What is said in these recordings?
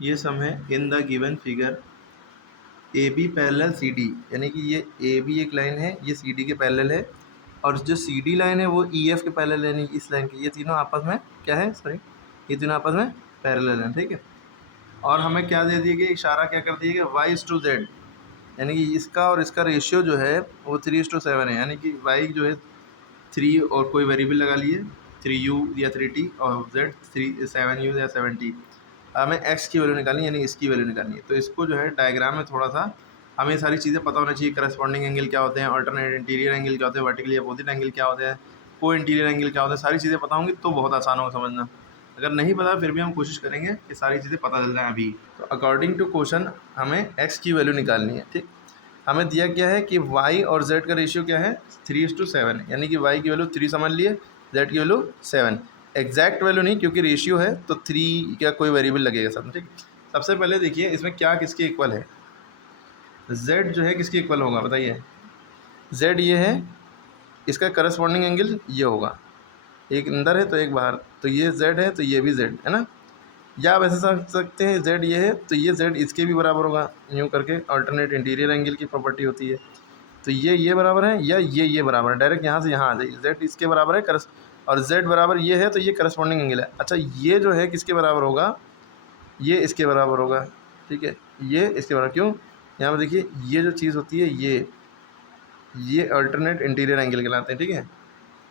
ये सम है in the given figure A B parallel C D, यानी कि ये ए बी एक लाइन है, ये सी डी के पैरेलल है, और जो सी डी लाइन है वो ई एफ के पैरेलल है, यानी इस लाइन की। ये तीनों आपस में क्या है, सॉरी, ये तीनों आपस में पैरेलल हैं, ठीक है। और हमें क्या दे दिया गया, इशारा क्या कर दिया गया, वाई इज टू जेड, यानी कि इसका और इसका रेशियो जो है वो 3:7 है, यानी कि वाई जो है 3 और कोई वेरिएबल लगा लिए 3u या 3t, और z 7u या 7t। हमें x की वैल्यू निकालनी है, यानी इसकी वैल्यू निकालनी है। तो इसको जो है डायग्राम में थोड़ा सा हमें ये सारी चीज़ें पता होना चाहिए। करस्पॉन्डिंग एंगल क्या होते हैं, अल्टरनेट इंटीरियर एंगल क्या होते हैं, वर्टिकली अपोजिट एंगल क्या होते हैं, को इंटीरियर एंगल क्या होता है, सारी चीज़ें पता होंगी तो बहुत आसान होगा समझना। अगर नहीं पता फिर भी हम कोशिश करेंगे कि सारी चीज़ें पता चल जाए अभी। तो अकॉर्डिंग टू क्वेश्चन हमें x की वैल्यू निकालनी है, ठीक। हमें दिया क्या है कि y और z का रेशियो क्या है, 3:7, यानी कि y की वैल्यू 3 समझ लिए, z की वैल्यू 7। एग्जैक्ट वैल्यू नहीं, क्योंकि रेशियो है तो 3 का कोई वेरिएबल लगेगा सब, ठीक। सबसे पहले देखिए इसमें क्या किसके इक्वल है, z जो है किसके इक्वल होगा बताइए, z ये है, इसका करस्पॉन्डिंग एंगल ये होगा, एक अंदर है तो एक बाहर, तो ये z है तो ये भी z है ना। या आप ऐसे समझ सकते हैं z ये है तो ये z इसके भी बराबर होगा, यूँ करके अल्टरनेट इंटीरियर एंगल की प्रॉपर्टी होती है। तो ये बराबर है या ये बराबर है, डायरेक्ट यहाँ से यहाँ आ जाइए, z इसके बराबर है और z बराबर ये है तो ये करस्पॉन्डिंग एंगल है। अच्छा ये जो है किसके बराबर होगा, ये इसके बराबर होगा, ठीक है, ये इसके बराबर। क्यों, यहाँ पर देखिए ये जो चीज़ होती है ये अल्टरनेट इंटीरियर एंगल कहलाते हैं, ठीक है।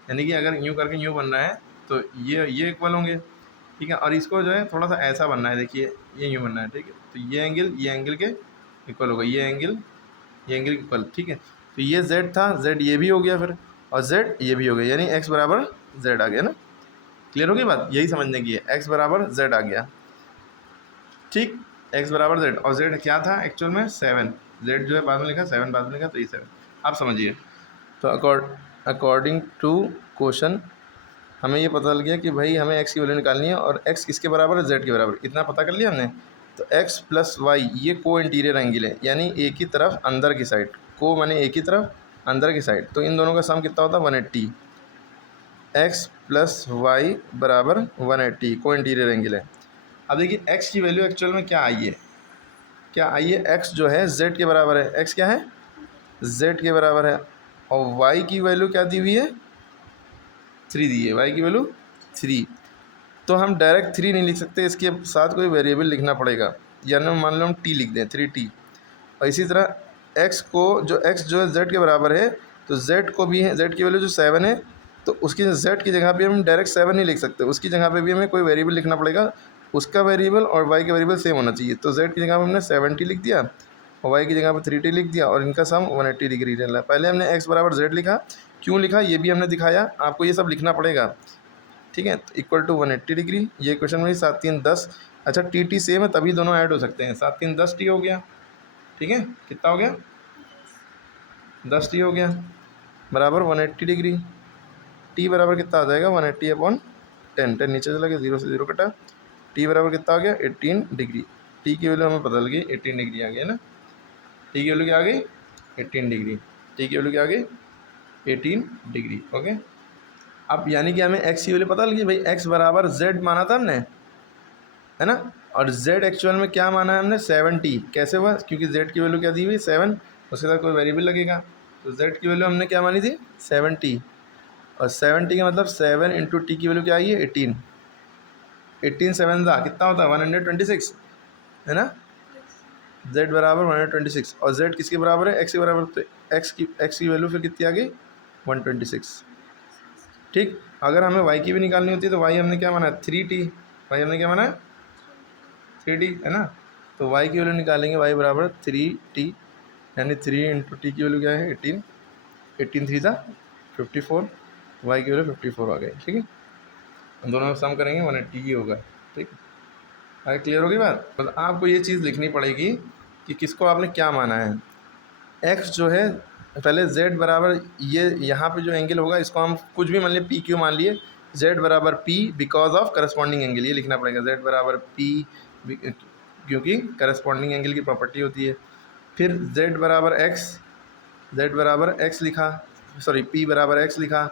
यानी कि अगर यूँ करके यूँ बन रहा है तो ये इक्वल होंगे, ठीक है। और इसको जो है थोड़ा सा ऐसा बनना है, देखिए ये यूँ बनना है, ठीक है। तो ये एंगल के इक्वल होगा, ये एंगल इक्वल, ठीक है। तो ये z था, z ये भी हो गया फिर, और z ये भी हो गया, यानी x बराबर z आ गया ना। क्लियर हो गई बात, यही समझने की है, x बराबर z आ गया, ठीक। x बराबर z, और z क्या था एक्चुअल में 7, z जो है बाद में लिखा 7, बाद में लिखा तो ये 7, आप समझिए। तो अकॉर्डिंग टू क्वेश्चन हमें ये पता लग गया कि भाई हमें x की वैल्यू निकालनी है, और x किसके बराबर है, z के बराबर, इतना पता कर लिया हमने। तो x प्लस वाई ये को इंटीरियर एंगल है, यानी एक ही तरफ अंदर की साइड, को माने एक ही तरफ अंदर की साइड, तो इन दोनों का सम कितना होता है 180। x प्लस वाई बराबर 180 को इंटीरियर एंगल है। अब देखिए x की वैल्यू एक्चुअल में क्या आई है, x जो है z के बराबर है, x क्या है, z के बराबर है, और y की वैल्यू क्या दी हुई है, 3 दी है, y की वैल्यू 3। तो हम डायरेक्ट 3 नहीं लिख सकते, इसके साथ कोई वेरिएबल लिखना पड़ेगा, यानी मान लो हम t लिख दें, 3t। और इसी तरह x जो है z के बराबर है, तो z को भी है, z की वैल्यू जो 7 है, तो उसकी z की जगह पे हम डायरेक्ट 7 नहीं लिख सकते, उसकी जगह पे भी हमें कोई वेरिएबल लिखना पड़ेगा, उसका वेरिएबल और y का वेरिएबल सेम होना चाहिए। तो z की जगह पे हमने 7t लिख दिया, और y की जगह पे 3t लिख दिया, और इनका सम 180 डिग्री रहना है। पहले हमने x बराबर z लिखा, क्यों लिखा ये भी हमने दिखाया, आपको ये सब लिखना पड़ेगा, ठीक है। तो इक्वल टू 180 डिग्री, ये क्वेश्चन में 7 3 10। अच्छा टी सेम है तभी दोनों ऐड हो सकते हैं, 7 3 10 टी हो गया, ठीक है। कितना हो गया, 10 टी हो गया, बराबर 180 डिग्री। टी बराबर कितना आ जाएगा, 180/10, 10 नीचे चला गया, 0 से 0 कटा, टी बराबर कितना आ गया 18 डिग्री। टी की वैल्यू हमें बदल गई, 18 डिग्री आ गया ना, टी की वैल्यू क्या आ गई 18 डिग्री, टी की वैल्यू क्या आ गई 18 डिग्री, ओके। अब यानी कि हमें एक्स की वैल्यू पता लगी भाई, एक्स बराबर जेड माना था हमने, है ना, और z एक्चुअल में क्या माना है हमने 70। कैसे हुआ, क्योंकि z की वैल्यू क्या दी हुई 7, उसके साथ कोई वेरिएबल लगेगा, तो z की वैल्यू हमने क्या मानी थी 70, और 70 का मतलब 7 इंटू टी की वैल्यू क्या आई है 18, 18 7 था कितना होता है 126, है ना, z बराबर 126, और z किसके बराबर है x के बराबर, तो x की वैल्यू फिर कितनी आ गई 126, ठीक। अगर हमें y की भी निकालनी होती है तो y हमने क्या माना है 3t, y हमने क्या माना है 3t, है ना। तो y की वैल्यू निकालेंगे, y बराबर 3t, यानी 3 इंटू टी की वैल्यू क्या है 18, 18 3 था 54, y की वैल्यू 54 आ गई, ठीक है। दोनों में सम करेंगे 180 ही होगा, ठीक। अगर क्लियर होगी बात, तो आपको ये चीज़ लिखनी पड़ेगी कि किसको आपने क्या माना है। x जो है पहले z बराबर ये यहाँ पे जो एंगल होगा इसको हम कुछ भी मान लिए पी क्यू मान लिए, z बराबर p because of corresponding angle, ये लिखना पड़ेगा, z बराबर p क्योंकि करस्पॉन्डिंग एंगल की प्रॉपर्टी होती है। फिर z बराबर x लिखा, सॉरी p बराबर x लिखा,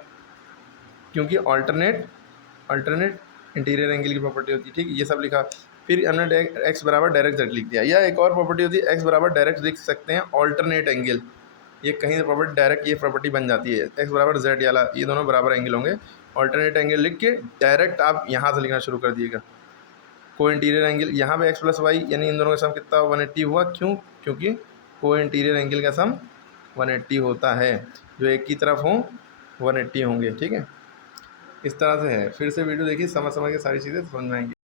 क्योंकि अल्टरनेट इंटीरियर एंगल की प्रॉपर्टी होती है, ठीक, ये सब लिखा। फिर हमने एक्स बराबर डायरेक्ट जेड लिख दिया। या एक और प्रॉपर्टी होती है एक्स बराबर डायरेक्ट लिख सकते हैं ऑल्टरनेट एंगल। ये कहीं से प्रॉपर्टी डायरेक्ट ये प्रॉपर्टी बन जाती है, एक्स बराबर जेड वाला, ये दोनों बराबर एंगल होंगे। ऑल्टरनेट एंगल लिख के डायरेक्ट आप यहाँ से लिखना शुरू कर दिएगा। को इंटीरियर एंगल यहाँ पे एक्स प्लस वाई यानी इन दोनों का सम कितना 180 हुआ। क्यों? क्योंकि को इंटीरियर एंगल का सम 180 होता है। जो एक की तरफ हों 180 होंगे। ठीक है, इस तरह से है। फिर से वीडियो देखिए, समझ के सारी चीज़ें समझ में आएंगी।